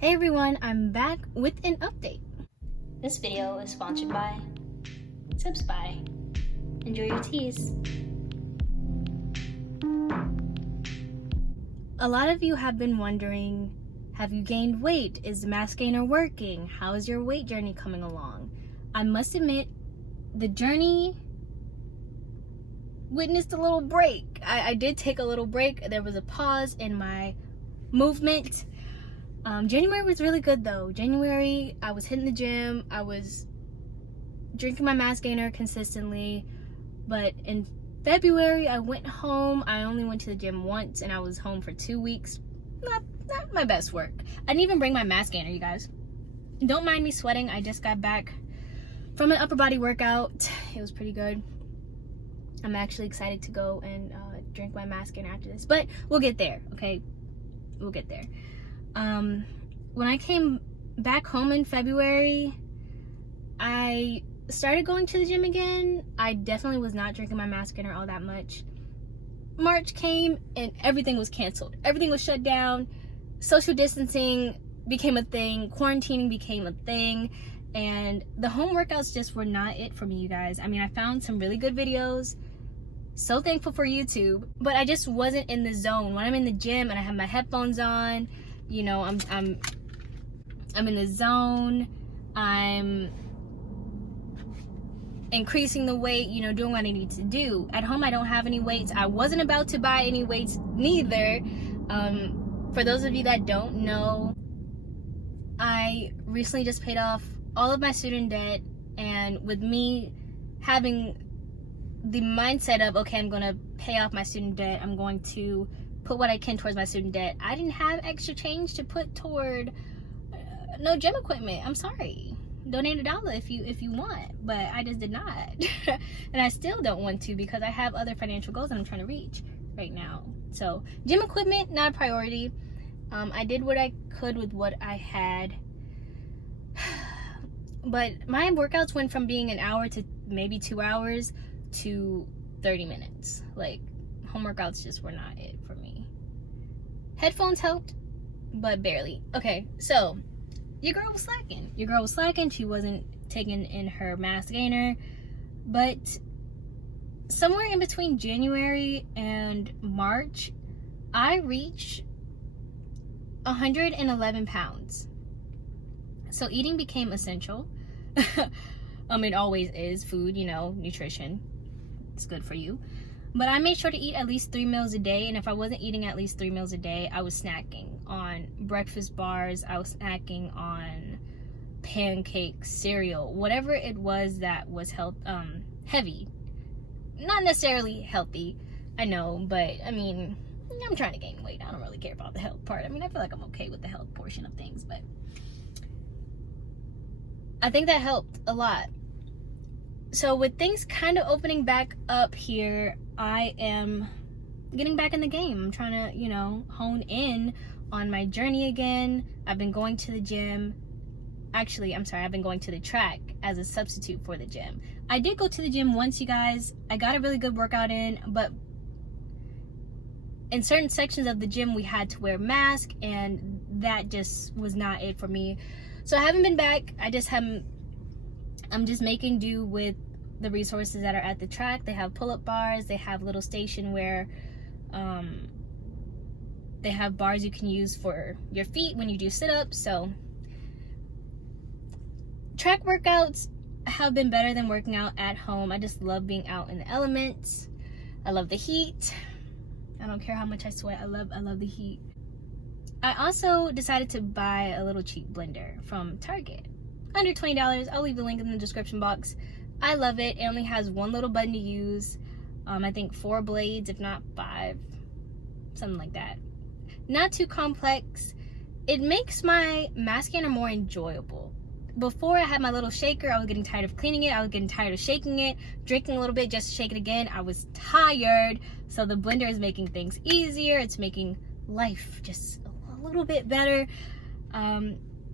Hey everyone, I'm back with an update. This video is sponsored by Sips by. Enjoy your teas. A lot of you have been wondering, have you gained weight? Is the mass gainer working? How is your weight journey coming along? I must admit, the journey witnessed a little break. I did take a little break. There was a pause in my movement. January was really good though. January, I was hitting the gym. I was drinking my mass gainer consistently. But in February, I went home. I only went to the gym once and I was home for 2 weeks. Not my best work. I didn't even bring my mass gainer, you guys. Don't mind me sweating. I just got back from an upper body workout. It was pretty good. I'm actually excited to go and drink my mass gainer after this. But we'll get there, okay? We'll get there. When I came back home in February, I started going to the gym again. I definitely was not drinking my mass gainer all that much. March came and everything was canceled. Everything was shut down. Social distancing became a thing. Quarantining became a thing. And the home workouts just were not it for me, you guys. I mean, I found some really good videos. So thankful for YouTube. But I just wasn't in the zone. When I'm in the gym and I have my headphones on, you know, I'm in the zone. I'm increasing the weight, you know, doing what I need to do. At home, I don't have any weights. I wasn't about to buy any weights neither. For those of you that don't know, I recently just paid off all of my student debt, and with me having the mindset of, okay, I'm going to pay off my student debt, I'm going to put what I can towards my student debt. I didn't have extra change to put toward no gym equipment. I'm sorry. Donate $1 if you want, but I just did not. And I still don't want to because I have other financial goals that I'm trying to reach right now. So gym equipment, not a priority. I did what I could with what I had. But my workouts went from being an hour to maybe 2 hours to 30 minutes. Like, home workouts just were not it for me. Headphones helped, but barely. Okay, so your girl was slacking. She wasn't taking in her mass gainer. But somewhere in between January and March, I reached 111 pounds. So eating became essential. It always is. Food, you know, nutrition. It's good for you. But I made sure to eat at least 3 meals a day. And if I wasn't eating at least 3 meals a day, I was snacking on breakfast bars. I was snacking on pancakes, cereal, whatever it was that was heavy. Not necessarily healthy, I know, but I mean, I'm trying to gain weight. I don't really care about the health part. I mean, I feel like I'm okay with the health portion of things, but I think that helped a lot. So with things kind of opening back up here, I am getting back in the game. I'm trying to, you know, hone in on my journey again. I've been going to the gym. Actually, I'm sorry, I've been going to the track as a substitute for the gym. I did go to the gym once, you guys. I got a really good workout in, but in certain sections of the gym, we had to wear masks, and that just was not it for me. So I haven't been back. I'm just making do with the resources that are at the track. They have pull-up bars. They have a little station where they have bars you can use for your feet when you do sit-ups. So track workouts have been better than working out at home. I just love being out in the elements. I love the heat. I don't care how much I sweat. I love the heat. I also decided to buy a little cheap blender from Target. Under $20. I'll leave the link in the description box. I love it. It only has one little button to use. I think 4 blades, if not 5. Something like that. Not too complex. It makes my mass gainer more enjoyable. Before I had my little shaker, I was getting tired of cleaning it. I was getting tired of shaking it, drinking a little bit just to shake it again. I was tired. So the blender is making things easier. It's making life just a little bit better.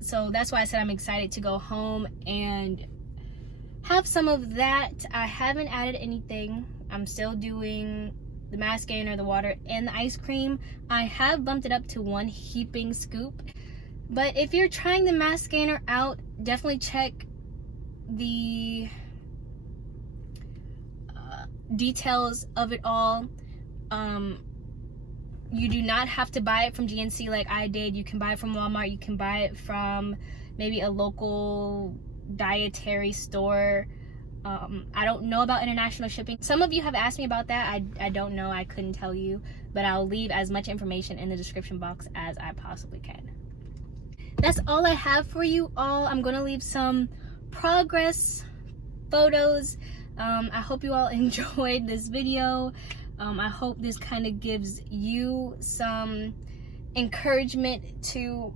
So that's why I said I'm excited to go home and have some of that. I haven't added anything. I'm still doing the mass gainer, the water, and the ice cream. I have bumped it up to 1 heaping scoop. But if you're trying the mass gainer out, definitely check the details of it all. You do not have to buy it from GNC like I did. You can buy it from Walmart. You can buy it from maybe a local dietary store. I don't know about international shipping. Some of you have asked me about that. I don't know. I couldn't tell you, but I'll leave as much information in the description box as I possibly can. That's all I have for you all. I'm gonna leave some progress photos. I hope you all enjoyed this video. I hope this kind of gives you some encouragement to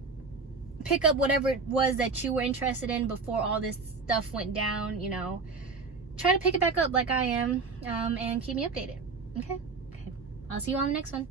pick up whatever it was that you were interested in before all this stuff went down. You know, try to pick it back up like I am, and keep me updated. Okay? I'll see you on the next one.